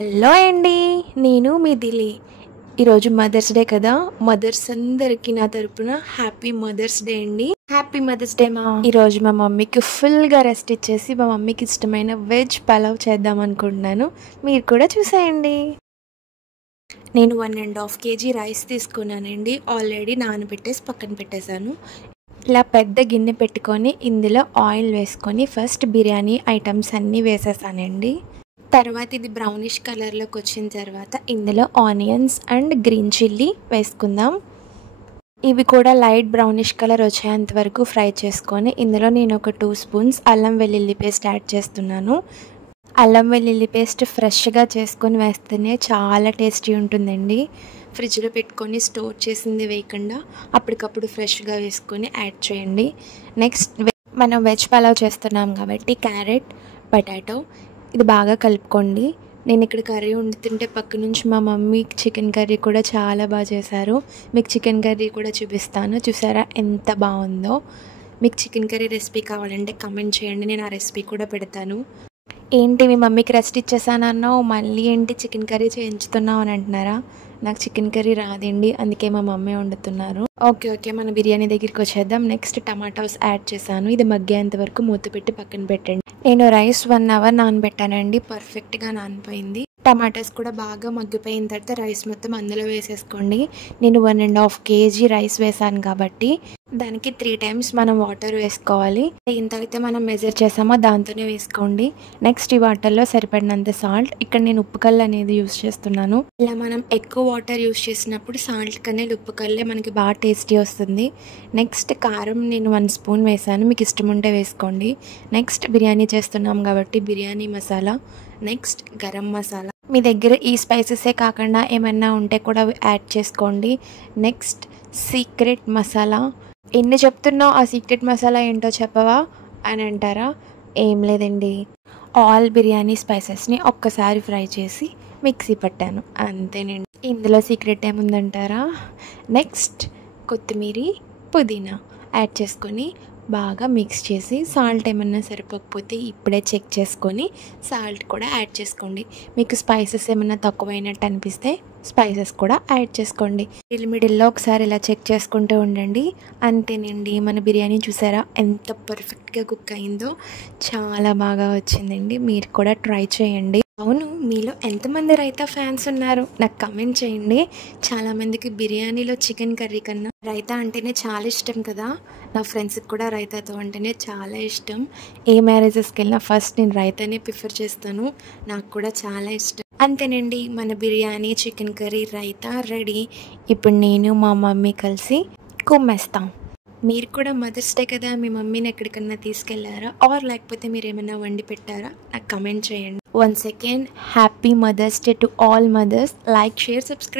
Hello అండి, నేను మీ దిలి. ఈరోజు మదర్స్ డే కదా. మదర్స్ అందరికీ నా తరపున హ్యాపీ మదర్స్ డే అండి. హ్యాపీ మదర్స్ డే మా. ఈరోజు మా మమ్మీకి ఫుల్గా రెస్ట్ ఇచ్చేసి మా మమ్మీకి ఇష్టమైన వెజ్ పలావ్ చేద్దాం అనుకుంటున్నాను. మీరు కూడా చూసేయండి. నేను 1.5 kg రైస్ తీసుకున్నానండి. ఆల్రెడీ నానబెట్టేసి పక్కన పెట్టేశాను. ఇలా పెద్ద గిన్నె పెట్టుకొని ఇందులో ఆయిల్ వేసుకొని ఫస్ట్ బిర్యానీ ఐటమ్స్ అన్నీ వేసేసానండి. తర్వాత ఇది బ్రౌనిష్ కలర్లోకి వచ్చిన తర్వాత ఇందులో ఆనియన్స్ అండ్ గ్రీన్ చిల్లీ వేసుకుందాం. ఇవి కూడా లైట్ బ్రౌనిష్ కలర్ వచ్చేంత వరకు ఫ్రై చేసుకొని ఇందులో నేను ఒక 2 స్పూన్స్ అల్లం వెల్లుల్లి పేస్ట్ యాడ్ చేస్తున్నాను. అల్లం వెల్లుల్లి పేస్ట్ ఫ్రెష్గా చేసుకొని వేస్తేనే చాలా టేస్టీ ఉంటుందండి. ఫ్రిడ్జ్లో పెట్టుకొని స్టోర్ చేసింది వేయకుండా అప్పటికప్పుడు ఫ్రెష్గా వేసుకొని యాడ్ చేయండి. నెక్స్ట్ మనం వెజ్ పలావ్ చేస్తున్నాం కాబట్టి క్యారెట్, పొటాటో ఇది బాగా కలుపుకోండి. నేను ఇక్కడ కర్రీ వండుతుంటే పక్క నుంచి మా మమ్మీ చికెన్ కర్రీ కూడా చాలా బాగా చేశారు. మీకు చికెన్ కర్రీ కూడా చూపిస్తాను. చూసారా ఎంత బాగుందో. మీకు చికెన్ కర్రీ రెసిపీ కావాలంటే కమెంట్ చేయండి, నేను ఆ రెసిపీ కూడా పెడతాను. ఏంటి మీ మమ్మీకి రెస్ట్ ఇచ్చేసానన్నావు, మళ్ళీ ఏంటి చికెన్ కర్రీ చేయించుతున్నావు అని అంటున్నారా? నాకు చికెన్ కర్రీ రాదండి, అందుకే మా మమ్మీ వండుతున్నారు. ఓకే మన బిర్యానీ దగ్గరికి వచ్చేద్దాం. నెక్స్ట్ టమాటోస్ యాడ్ చేశాను. ఇది మగ్గేంత వరకు మూత పెట్టి పక్కన పెట్టండి. నేను రైస్ 1 hour నానబెట్టానండి. పర్ఫెక్ట్గా నానిపోయింది. టమాటోస్ కూడా బాగా మగ్గిపోయిన తర్వాత రైస్ మొత్తం అందులో వేసేసుకోండి. నేను 1.5 kg రైస్ వేసాను కాబట్టి దానికి 3 times మనం వాటర్ వేసుకోవాలి. ఎంతైతే మనం మెజర్ చేసామో దాంతోనే వేసుకోండి. నెక్స్ట్ ఈ వాటర్లో సరిపడినంత సాల్ట్. ఇక్కడ నేను ఉప్పు కల్లు అనేది యూస్ చేస్తున్నాను. ఇలా మనం ఎక్కువ వాటర్ యూస్ చేసినప్పుడు సాల్ట్ కన్నా ఉప్పు కల్లే మనకి బాగా టేస్టీ వస్తుంది. నెక్స్ట్ కారం నేను 1 స్పూన్ వేసాను, మీకు ఇష్టం ఉంటే వేసుకోండి. నెక్స్ట్ బిర్యానీ చేస్తున్నాం కాబట్టి బిర్యానీ మసాలా, నెక్స్ట్ గరం మసాలా. మీ దగ్గర ఈ స్పైసెసే కాకుండా ఏమన్నా ఉంటే కూడా యాడ్ చేసుకోండి. Next secret masala. ఎన్ని చెప్తున్నావు, ఆ సీక్రెట్ మసాలా ఏంటో చెప్పవా అని అంటారా? ఏం లేదండి, ఆల్ బిర్యానీ స్పైసెస్ని ఒక్కసారి ఫ్రై చేసి మిక్సీ పట్టాను, అంతేనండి. ఇందులో సీక్రెట్ ఏముందంటారా? నెక్స్ట్ కొత్తిమీర, పుదీనా యాడ్ చేసుకొని బాగా మిక్స్ చేసి సాల్ట్ ఏమన్నా సరిపోకపోతే ఇప్పుడే చెక్ చేసుకొని సాల్ట్ కూడా యాడ్ చేసుకోండి. మీకు స్పైసెస్ ఏమన్నా తక్కువైనట్టు అనిపిస్తే స్పైసెస్ కూడా యాడ్ చేసుకోండి. మిడిల్లో ఒకసారి ఇలా చెక్ చేసుకుంటూ ఉండండి, అంతేనండి. మన బిర్యానీ చూసారా ఎంత పర్ఫెక్ట్గా కుక్ అయిందో, చాలా బాగా వచ్చిందండి. మీరు కూడా ట్రై చేయండి. అవును, మీలో ఎంతమంది రైతా ఫ్యాన్స్ ఉన్నారు నాకు కమెంట్ చేయండి. చాలామందికి బిర్యానీలో చికెన్ కర్రీ కన్నా రైతా అంటేనే చాలా ఇష్టం కదా. నా ఫ్రెండ్స్కి కూడా రైతాతో అంటేనే చాలా ఇష్టం. ఏ మ్యారేజెస్కి వెళ్ళినా ఫస్ట్ నేను రైతానే ప్రిఫర్ చేస్తాను, నాకు కూడా చాలా ఇష్టం. అంతేనండి, మన biryani, chicken curry, raita ready. ఇప్పుడు నేను మా మమ్మీ కలిసి కుమ్మేస్తాం. మీరు కూడా మదర్స్ డే కదా, మీ మమ్మీని ఎక్కడికన్నా తీసుకెళ్లారా, ఆర్ లేకపోతే మీరు ఏమైనా వండి పెట్టారా? నాకు కమెంట్ చేయండి. Once again happy mother's day to all mothers. Like, share, subscribe.